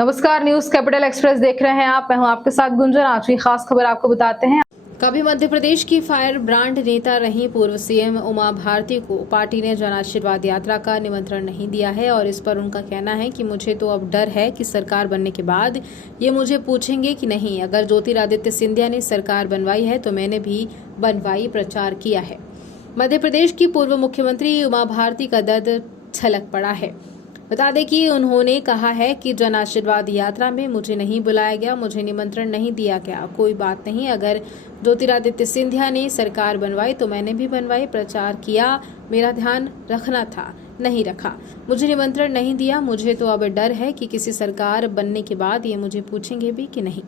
नमस्कार, news capital express देख रहे हैं आप। मैं हूं आपके साथ गुंजन। आज की खास खबर आपको बताते हैं। कभी मध्य प्रदेश की फायर ब्रांड नेता रही पूर्व सीएम उमा भारती को पार्टी ने जन आशीर्वाद यात्रा का निमंत्रण नहीं दिया है और इस पर उनका कहना है कि मुझे तो अब डर है कि सरकार बनने के बाद ये मुझे पूछेंगे कि नहीं, अगर ज्योतिरादित्य सिंधिया ने सरकार बनवाई है तो मैंने भी बनवाई प्रचार किया है। मध्य प्रदेश की पूर्व मुख्यमंत्री उमा भारती का दर्द छलक पड़ा है। बता दें कि उन्होंने कहा है कि जन आशीर्वाद यात्रा में मुझे नहीं बुलाया गया, मुझे निमंत्रण नहीं दिया गया। कोई बात नहीं, अगर ज्योतिरादित्य सिंधिया ने सरकार बनवाई तो मैंने भी बनवाई, प्रचार किया, मेरा ध्यान रखना था, नहीं रखा। मुझे निमंत्रण नहीं दिया। मुझे तो अब डर है कि किसी सरकार बनने के बाद ये मुझे पूछेंगे भी कि नहीं।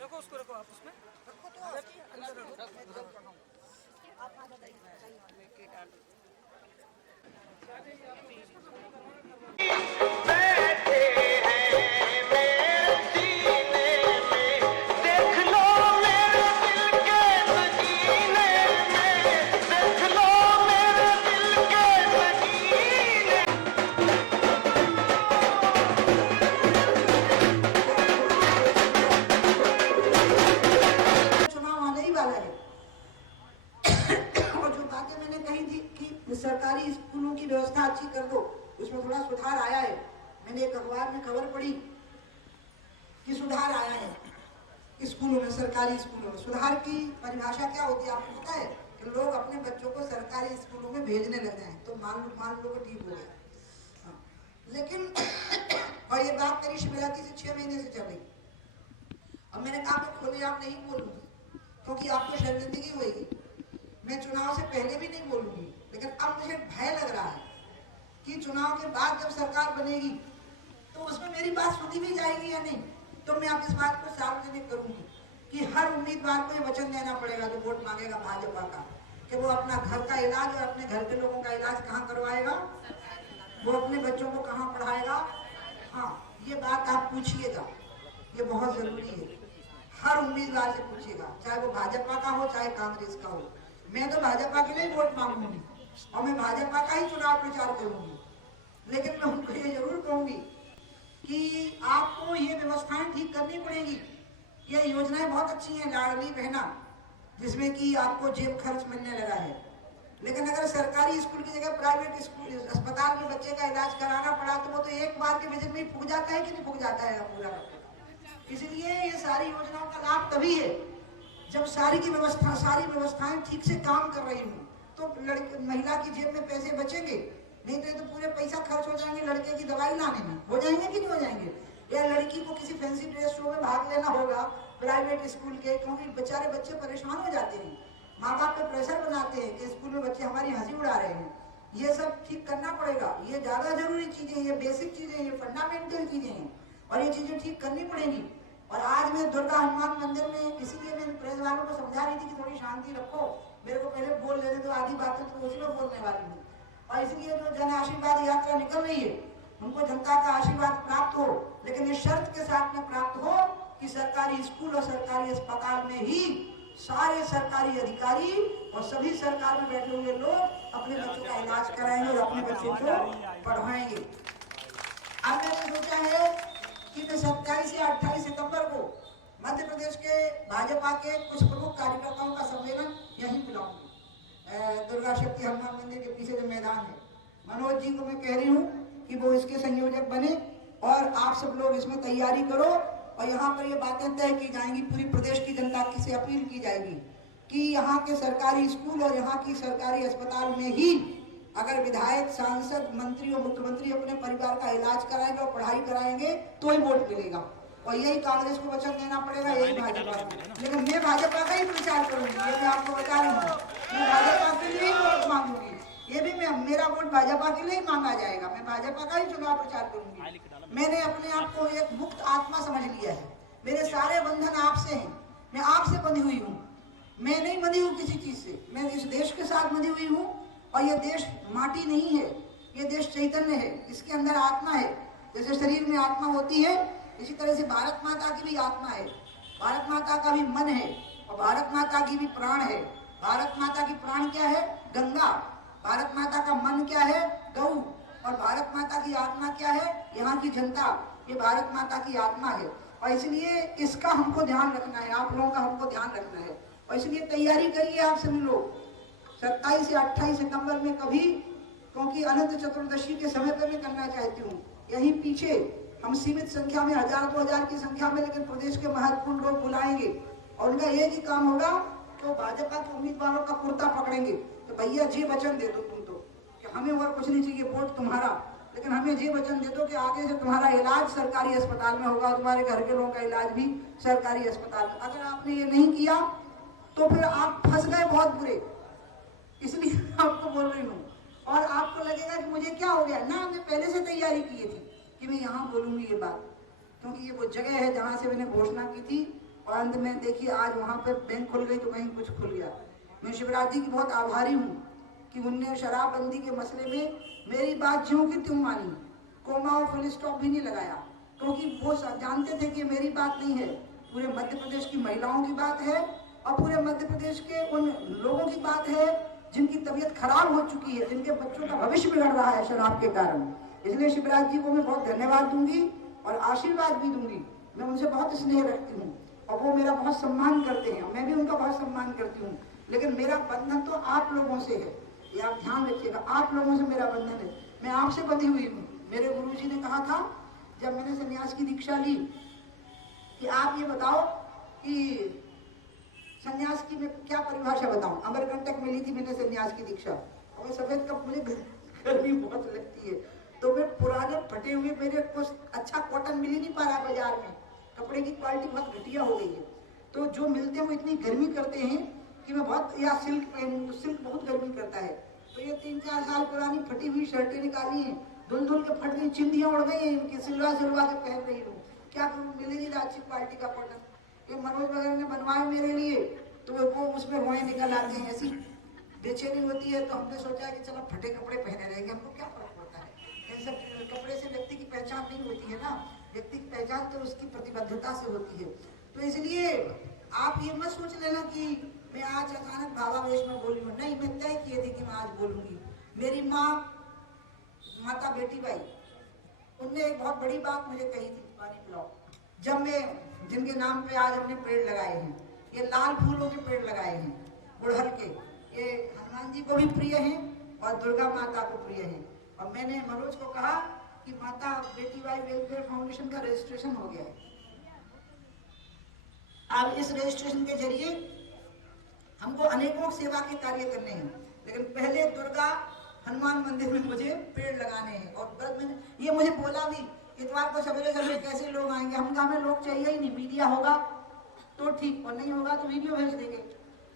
रखो उसको, रखो आप उसमें रखो तो अंदर रखो। सरकारी स्कूलों की व्यवस्था अच्छी कर दो, उसमें थोड़ा सुधार आया है। मैंने एक अखबार में खबर पढ़ी कि सुधार आया है स्कूलों में, सरकारी स्कूलों में। सुधार की परिभाषा क्या होती है आपको पता है? कि लोग अपने बच्चों को सरकारी स्कूलों में भेजने लग जाए तो मान लो ठीक हो गया। हाँ। लेकिन और ये बात मेरी शिवरात्रि से 6 महीने से चल रही। अब मैंने कहा मैं खुलेआम नहीं बोलूंगी क्योंकि आपको शर्मिंदगी होगी। मैं चुनाव से पहले भी नहीं बोलूंगी, लेकिन अब मुझे भय लग रहा है कि चुनाव के बाद जब सरकार बनेगी तो उसमें मेरी बात सुनी भी जाएगी या नहीं। तो मैं अब इस बात को सार्वजनिक करूंगी कि हर उम्मीदवार को ये वचन देना पड़ेगा जो वोट मांगेगा भाजपा का, कि वो अपना घर का इलाज और अपने घर के लोगों का इलाज कहाँ करवाएगा, वो अपने बच्चों को कहाँ पढ़ाएगा। हाँ, ये बात आप पूछिएगा, ये बहुत जरूरी है। हर उम्मीदवार से पूछिएगा, चाहे वो भाजपा का हो चाहे कांग्रेस का हो। मैं तो भाजपा के लिए वोट मांगूंगी और मैं भाजपा का ही चुनाव प्रचार करूंगी, लेकिन मैं उनको ये जरूर कहूंगी कि आपको ये व्यवस्थाएं ठीक करनी पड़ेगी। ये योजनाएं बहुत अच्छी हैं, लाडली बहना, जिसमें कि आपको जेब खर्च मिलने लगा है। लेकिन अगर सरकारी स्कूल की जगह प्राइवेट स्कूल अस्पताल में बच्चे का इलाज कराना पड़ा तो वो तो एक बार के विजिट में फूक जाता है कि नहीं फूक जाता है पूरा। इसलिए ये सारी योजनाओं का लाभ तभी है जब सारी व्यवस्थाएं ठीक से काम कर रही हूँ, तो महिला की जेब में पैसे बचेंगे। नहीं तो पूरे पैसा खर्च हो जाएंगे लड़के की दवाई लाने में। हो जाएंगे कि नहीं हो जाएंगे? या लड़की को किसी फैंसी ड्रेस शो में भाग लेना होगा प्राइवेट स्कूल के, क्योंकि बेचारे बच्चे परेशान हो जाते हैं, माँ बाप पे प्रेशर बनाते हैं कि स्कूल में बच्चे हमारी हंसी उड़ा रहे हैं। ये सब ठीक करना पड़ेगा। ये ज्यादा जरूरी चीजें, ये बेसिक चीजें, ये फंडामेंटल चीजें हैं और ये चीजें ठीक करनी पड़ेगी। और आज मैं दुर्गा हनुमान मंदिर में, इसीलिए मैं प्रेस वालों को समझा रही थी कि थोड़ी शांति रखो, मेरे को पहले बोल लेने दो, आधी बातें तो उसी में बोलने वाली हूँ। और इसलिए जो जन आशीर्वाद यात्रा निकल रही है उनको जनता का आशीर्वाद प्राप्त हो, लेकिन इस शर्त के साथ में प्राप्त हो कि सरकारी स्कूल और सरकारी अस्पताल में ही सारे सरकारी अधिकारी और सभी सरकार में बैठे हुए लोग अपने बच्चों का इलाज कराएंगे और अपने बच्चों को पढ़ाएंगे। अब मैंने सोचा है कि मैं 27 या 28 सितंबर को मध्य प्रदेश के भाजपा के कुछ प्रमुख कार्यकर्ताओं का सम्मेलन यहीं बुलाऊंगी, दुर्गा शक्ति हनुमान मंदिर के पीछे जो मैदान है। मनोज जी को मैं कह रही हूँ कि वो इसके संयोजक बने और आप सब लोग इसमें तैयारी करो। और यहाँ पर ये बातें तय की जाएंगी, पूरी प्रदेश की जनता से अपील की जाएगी कि यहाँ के सरकारी स्कूल और यहाँ की सरकारी अस्पताल में ही अगर विधायक, सांसद, मंत्री और मुख्यमंत्री अपने परिवार का इलाज कराएंगे और पढ़ाई कराएंगे तो ही वोट मिलेगा। और यही कांग्रेस को वचन देना पड़ेगा, यही भाजपा को। लेकिन मैं भाजपा का ही प्रचार करूंगी, ये मैं आपको बता रही हूँ। मैं भाजपा के लिए ही वोट मांगूंगी, ये भी मेरा वोट भाजपा के लिए ही मांगा जाएगा। मैं भाजपा का ही चुनाव प्रचार करूंगी। मैंने अपने आप को एक मुक्त आत्मा समझ लिया है। मेरे सारे बंधन आपसे हैं, मैं आपसे बंधी हुई हूँ। मैं नहीं बंधी हूँ किसी चीज से, मैं इस देश के साथ बंधी हुई हूँ। और ये देश माटी नहीं है, ये देश चैतन्य है, इसके अंदर आत्मा है। जैसे शरीर में आत्मा होती है, इसी तरह से भारत माता की भी आत्मा है, भारत माता का भी मन है और भारत माता की भी प्राण है। भारत माता की प्राण क्या है? गंगा। भारत माता का मन क्या है? गौ। और भारत माता की आत्मा क्या है? यहाँ की जनता। ये भारत माता की आत्मा है और इसलिए इसका हमको ध्यान रखना है, आप लोगों का हमको ध्यान रखना है। और इसलिए तैयारी करिए आप सभी लोग 27 या 28 सितंबर में कभी, क्योंकि अनंत चतुर्दशी के समय पर मैं करना चाहती हूँ। यहीं पीछे हम सीमित संख्या में 1000-2000 की संख्या में, लेकिन प्रदेश के महत्वपूर्ण लोग बुलाएंगे और उनका एक ही काम होगा, तो भाजपा के उम्मीदवारों का कुर्ता पकड़ेंगे तो भैया जी वचन दे दो तुम तो कि हमें और कुछ नहीं चाहिए, वोट तुम्हारा, लेकिन हमें ये वचन दे दो कि आगे से तुम्हारा इलाज सरकारी अस्पताल में होगा, तुम्हारे घर के लोगों का इलाज भी सरकारी अस्पताल में। अगर आपने ये नहीं किया तो फिर आप फंस गए बहुत बुरे, इसलिए आपको बोल रही हूँ। और आपको लगेगा कि मुझे क्या हो गया ना, हमने पहले से तैयारी की थी कि मैं यहाँ बोलूंगी ये बात, क्योंकि ये वो जगह है जहाँ से मैंने घोषणा की थी। और अंत में देखिए आज वहाँ पर बैंक खुल गई तो कहीं कुछ खुल गया। मैं शिवराज जी की बहुत आभारी हूँ कि उनने शराबबंदी के मसले में मेरी बात ज्यों की त्यों मानी, कोमा और फुल स्टॉप भी नहीं लगाया, क्योंकि वो जानते थे कि मेरी बात नहीं है, पूरे मध्य प्रदेश की महिलाओं की बात है और पूरे मध्य प्रदेश के उन लोगों की बात है जिनकी तबीयत खराब हो चुकी है, जिनके बच्चों का भविष्य बिगड़ रहा है शराब के कारण। इसलिए शिवराज जी को मैं बहुत धन्यवाद दूंगी और आशीर्वाद भी दूंगी। मैं उनसे बहुत स्नेह रखती हूँ और वो मेरा बहुत सम्मान करते हैं, मैं भी उनका बहुत सम्मान करती हूँ। लेकिन मेरा बंधन तो आप लोगों से है, ये आप ध्यान रखिएगा, आप लोगों से मेरा बंधन है। मैं आपसे बंधी हुई हूँ। मेरे गुरुजी ने कहा था जब मैंने सन्यास की दीक्षा ली कि आप ये बताओ कि सन्यास की मैं क्या परिभाषा बताऊं। अमरकंटक में ली थी मैंने सन्यास की दीक्षा और सफेद कप, मुझे गर्मी बहुत लगती है, तो मैं पुराने फटे हुए, मेरे को अच्छा कॉटन मिल ही नहीं पा रहा बाजार में, कपड़े की क्वालिटी बहुत घटिया हो गई है, तो जो मिलते हैं वो इतनी गर्मी करते हैं कि मैं बहुत, या सिल्क पहनूं तो सिल्क बहुत गर्मी करता है। तो ये 3-4 साल पुरानी फटी हुई शर्टें निकाली हैं, धुल धुल के फट गई, चिंदियां उड़ गई हैं इनकी, सिलवा सिलवा के पहन रही हूँ। क्या करूँ, मिल ही नहीं रहा अच्छी क्वालिटी का कॉटन। ये मनोज वगैरह ने बनवाए मेरे लिए, तो वो उसमें रोए निकल आते हैं, ऐसी बेचैनी होती है। तो हमने सोचा कि चलो फटे कपड़े पहने रहेंगे, हमको क्या फर्क पड़ता है, इन सब कपड़े से व्यक्ति की पहचान नहीं होती है ना, व्यक्ति की पहचान तो उसकी प्रतिबद्धता से होती है। तो इसलिए आप ये मत सोच लेना कि मैं आज अचानक भावावेश में बोली हूँ, नहीं, मैं तय किए थे कि मैं आज बोलूंगी। मेरी माँ माता बेटी बाई, उनने एक बहुत बड़ी बात मुझे कही थी, पानी पिलाओ, जब मैं, जिनके नाम पे आज हमने पेड़ लगाए हैं, ये लाल फूलों के पेड़ लगाए हैं गुड़हल के, ये हनुमान जी को भी प्रिय हैं और दुर्गा माता को प्रिय हैं। और मैंने मनोज को कहा कि माता बेटी बाई वेलफेयर फाउंडेशन का रजिस्ट्रेशन हो गया है, अब इस रजिस्ट्रेशन के जरिए हमको अनेकों सेवा के कार्य करने हैं, लेकिन पहले दुर्गा हनुमान मंदिर में मुझे पेड़ लगाने हैं। और मैंने ये मुझे बोला भी, इतवार को सवेरे सवेरे कैसे लोग आएंगे, हम कहा हमें लोग चाहिए ही नहीं, मीडिया होगा तो ठीक, और नहीं होगा तो वीडियो भेज देंगे,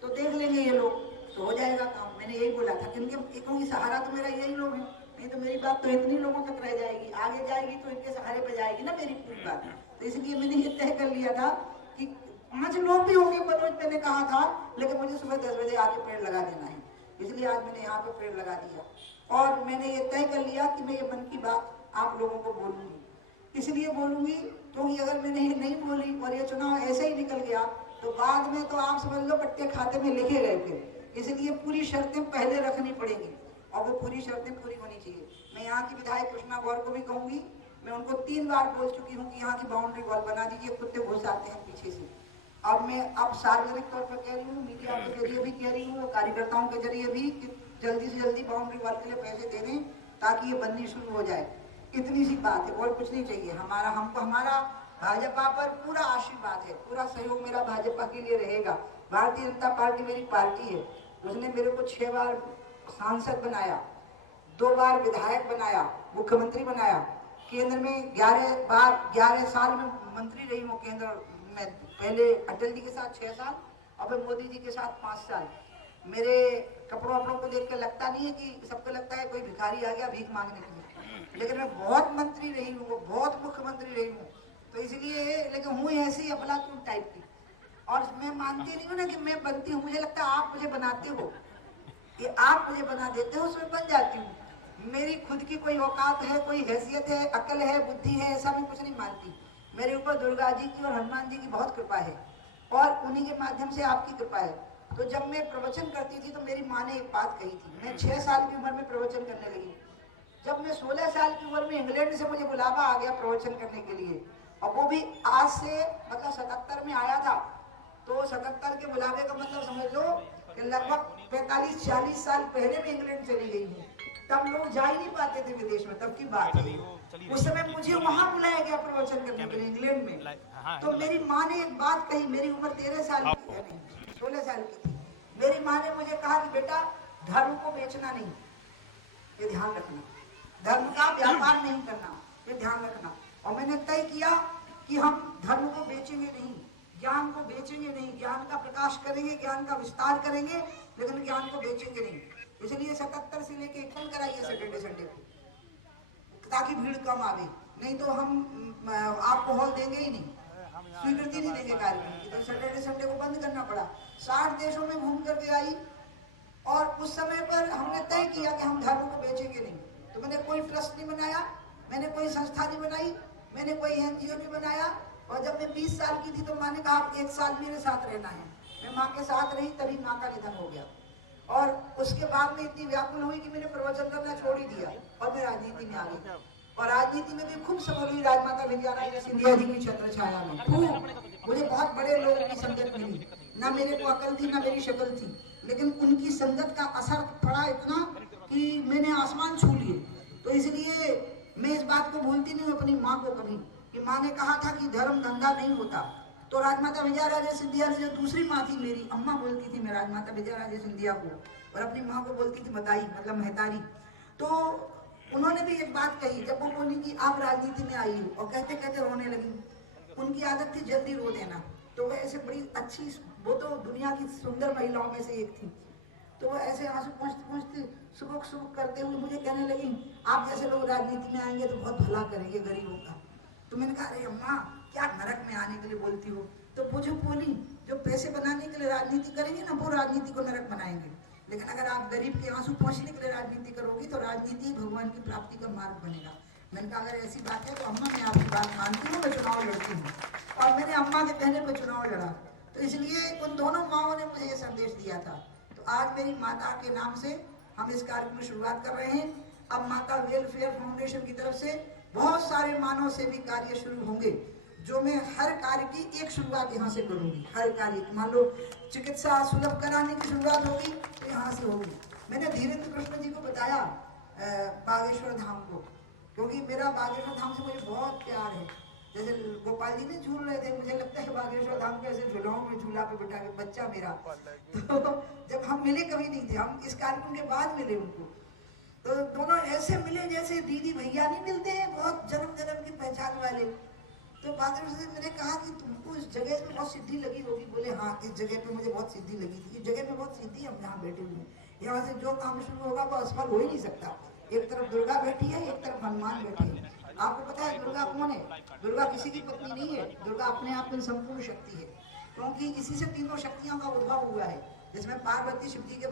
तो देख लेंगे ये लोग, तो हो जाएगा काम। मैंने यही बोला था, क्योंकि एकों की सहारा तो मेरा यही लोग है, नहीं तो मेरी बात तो इतनी लोगों तक रह जाएगी, आगे जाएगी तो इनके सहारे पे जाएगी ना मेरी पूरी बात। तो इसलिए मैंने ये तय कर लिया था कि 5 लोग भी होंगे, मनोज मैंने कहा था, लेकिन मुझे सुबह 10 बजे आके पेड़ लगा देना है, इसलिए आज मैंने यहाँ पे पेड़ लगा दिया। और मैंने ये तय कर लिया कि मैं ये मन की बात आप लोगों को बोलूंगी, इसलिए बोलूंगी क्योंकि अगर मैंने ये नहीं बोली और ये चुनाव ऐसे ही निकल गया तो बाद में तो आप समझ लो पट्टे खाते में लिखे गए फिर। इसलिए पूरी शर्तें पहले रखनी पड़ेंगी और वो पूरी शर्तें पूरी होनी चाहिए। मैं यहाँ की विधायक कृष्णा गौर को भी कहूंगी, मैं उनको 3 बार बोल चुकी हूँ कि यहाँ की बाउंड्री वॉल बना दीजिए, कुत्ते घुस आते हैं पीछे से। अब मैं सार्वजनिक तौर पर कह रही हूँ, मीडिया के जरिए भी कह रही हूँ, कार्यकर्ताओं के जरिए भी, कि जल्दी से जल्दी बाउंड्री वॉल के लिए पैसे दे दें ताकि ये बननी शुरू हो जाए। इतनी सी बात है और कुछ नहीं चाहिए। हमारा भाजपा पर पूरा आशीर्वाद है, पूरा सहयोग मेरा भाजपा के लिए रहेगा। भारतीय जनता पार्टी मेरी पार्टी है, उसने मेरे को 6 बार सांसद बनाया, 2 बार विधायक बनाया, मुख्यमंत्री बनाया, केंद्र में 11 साल में मंत्री रही हूँ केंद्र में, पहले अटल जी के साथ 6 साल और फिर मोदी जी के साथ 5 साल। मेरे कपड़ों वपड़ों को देख के लगता नहीं है कि, सबको लगता है कोई भिखारी आ गया भीख मांगने के लिए, लेकिन मैं बहुत मंत्री रही हूँ, बहुत मुख्यमंत्री रही हूँ, तो इसलिए, लेकिन हूँ ऐसी अफलातून टाइप की। और मैं मानती नहीं हूँ ना कि मैं बनती हूँ, मुझे लगता है आप मुझे बनाते हो, ये आप मुझे बना देते हो, उसमें बन जाती हूँ। मेरी खुद की कोई औकात है, कोई हैसियत है, अकल है, बुद्धि है, ऐसा मैं कुछ नहीं मानती। मेरे ऊपर दुर्गा जी की और हनुमान जी की बहुत कृपा है और उन्हीं के माध्यम से आपकी कृपा है। तो जब मैं प्रवचन करती थी तो मेरी माँ ने एक बात कही थी। मैं 6 साल की उम्र में प्रवचन करने लगी। जब मैं 16 साल की उम्र में इंग्लैंड से मुझे बुलावा आ गया प्रवचन करने के लिए, और वो भी आज से मतलब 77 में आया था। तो 77 के बुलावे का मतलब समझ लो कि लगभग 45-40 साल पहले मैं इंग्लैंड चली गई हूँ। तब लोग जा ही नहीं पाते थे विदेश में, तब की बात है। उस समय मुझे वहां बुलाया गया प्रवचन करने के लिए इंग्लैंड में। तो मेरी माँ ने एक बात कही, मेरी उम्र 13 साल की है, नहीं 16 साल की थी। मेरी माँ ने मुझे कहा कि बेटा धर्म को बेचना नहीं, ये ध्यान रखना, धर्म का व्यापार नहीं करना, ये ध्यान रखना। और मैंने तय किया कि हम धर्म को बेचेंगे नहीं, ज्ञान को बेचेंगे नहीं, ज्ञान का प्रकाश करेंगे, ज्ञान का विस्तार करेंगे, लेकिन ज्ञान को बेचेंगे नहीं। इसलिए 77 से लेके कल कराइए सैटरडे संडे को, ताकि भीड़ कम आवे। नहीं तो हम आपको हॉल देंगे ही नहीं, स्वीकृति नहीं देंगे कार्यक्रम की। तो सैटरडे संडे को बंद करना पड़ा। 60 देशों में घूम करके आई और उस समय पर हमने तय किया कि हम धर्म को बेचेंगे नहीं। तो मैंने कोई ट्रस्ट नहीं बनाया, मैंने कोई संस्था नहीं बनाई, मैंने कोई एनजीओ नहीं बनाया। और जब मैं 20 साल की थी तो माँ ने कहा आप 1 साल मेरे साथ रहना है। मैं माँ के साथ रही, तभी माँ का निधन हो गया। और उसके बाद में इतनी व्याकुल हुई कि मैंने प्रवचन करना छोड़ ही दिया और मैं राजनीति में आ गई। और राजनीति में भी खूब सफल हुई, राजमाता विजयाराजे सिंधिया जी की छत्र छाया में खूब। मुझे बहुत बड़े लोगों की संगत मिली, ना मेरे को अकल थी ना मेरी शक्ल थी, लेकिन उनकी संगत का असर पड़ा इतना कि मैंने आसमान छू लिए। तो इसलिए मैं इस बात को भूलती नहीं हूँ अपनी माँ को कभी, कि माँ ने कहा था कि धर्म धंधा नहीं होता। तो राजमाता विजयाराजे सिंधिया ने, जो दूसरी माँ थी मेरी, अम्मा बोलती थी मैं राजमाता विजयाराजे सिंधिया को, और अपनी माँ को बोलती थी मताई, मतलब महतारी। तो उन्होंने भी एक बात कही, जब वो बोली कि आप राजनीति में आई हो, और कहते कहते रोने लगी। उनकी आदत थी जल्दी रो देना। तो वो ऐसे बड़ी अच्छी, वो तो दुनिया की सुंदर महिलाओं में से एक थी। तो वो ऐसे आंसू पहुँचते पहुँचते सुबह सुबह करते हुए मुझे कहने लगी, आप जैसे लोग राजनीति में आएंगे तो बहुत भला करेंगे गरीबों का। तो मैंने कहा अरे अम्मा क्या नरक में आने के लिए बोलती हो। तो वो जो बोली, जो पैसे बनाने के लिए राजनीति करेंगे ना, वो राजनीति को नरक बनाएंगे, लेकिन अगर आप गरीब के आंसू पहुंचने के लिए राजनीति करोगी तो राजनीति भगवान की प्राप्ति का मार्ग बनेगा। मैंने कहा अगर ऐसी बात है तो अम्मा मैं आपकी बात मानती हूँ, मैं चुनाव लड़ती हूँ। और मैंने अम्मा के कहने पर चुनाव लड़ा। तो इसलिए उन दोनों माओं ने मुझे ये संदेश दिया था। तो आज मेरी माता के नाम से हम इस कार्यक्रम में शुरुआत कर रहे हैं। अब माता वेलफेयर फाउंडेशन की तरफ से बहुत सारे मानव सेवी कार्य शुरू होंगे, जो मैं हर कार्य की एक शुरुआत यहाँ से करूंगी। हर कार्य, मान लो चिकित्सा सुलभ कराने की शुरुआत होगी तो यहाँ से होगी। मैंने धीरेन्द्र कृष्ण जी को बताया बागेश्वर धाम को, क्योंकि मेरा बागेश्वर धाम से मुझे बहुत प्यार है। जैसे गोपाल जी ने झूल रहे थे, मुझे लगता है बागेश्वर धाम के ऐसे झूलाओं में झूला पे बिठा के बच्चा मेरा। तो जब हम मिले कभी नहीं थे, हम इस कार्यक्रम के बाद मिले उनको। तो दोनों ऐसे मिले जैसे दीदी भैया नहीं मिलते हैं, बहुत जन्म जन्म की पहचान वाले। तो बागेश्वर से मैंने कहा कि तुमको इस जगह पे बहुत सिद्धि लगी होगी। बोले हाँ, इस जगह पे मुझे बहुत सिद्धि लगी थी, इस जगह पे बहुत सिद्धि, हम यहाँ बैठे हुए हैं। यहाँ से जो काम शुरू होगा वो असफल हो ही नहीं सकता। एक तरफ दुर्गा बैठी है, एक तरफ हनुमान बैठे हैं। आपको पता है दुर्गा कौन है? दुर्गा किसी की पत्नी नहीं है, दुर्गा अपने आप में संपूर्ण शक्ति है, क्योंकि इसी से तीनों शक्तियों का उद्भव हुआ है, जिसमें पार्वती शिव जी के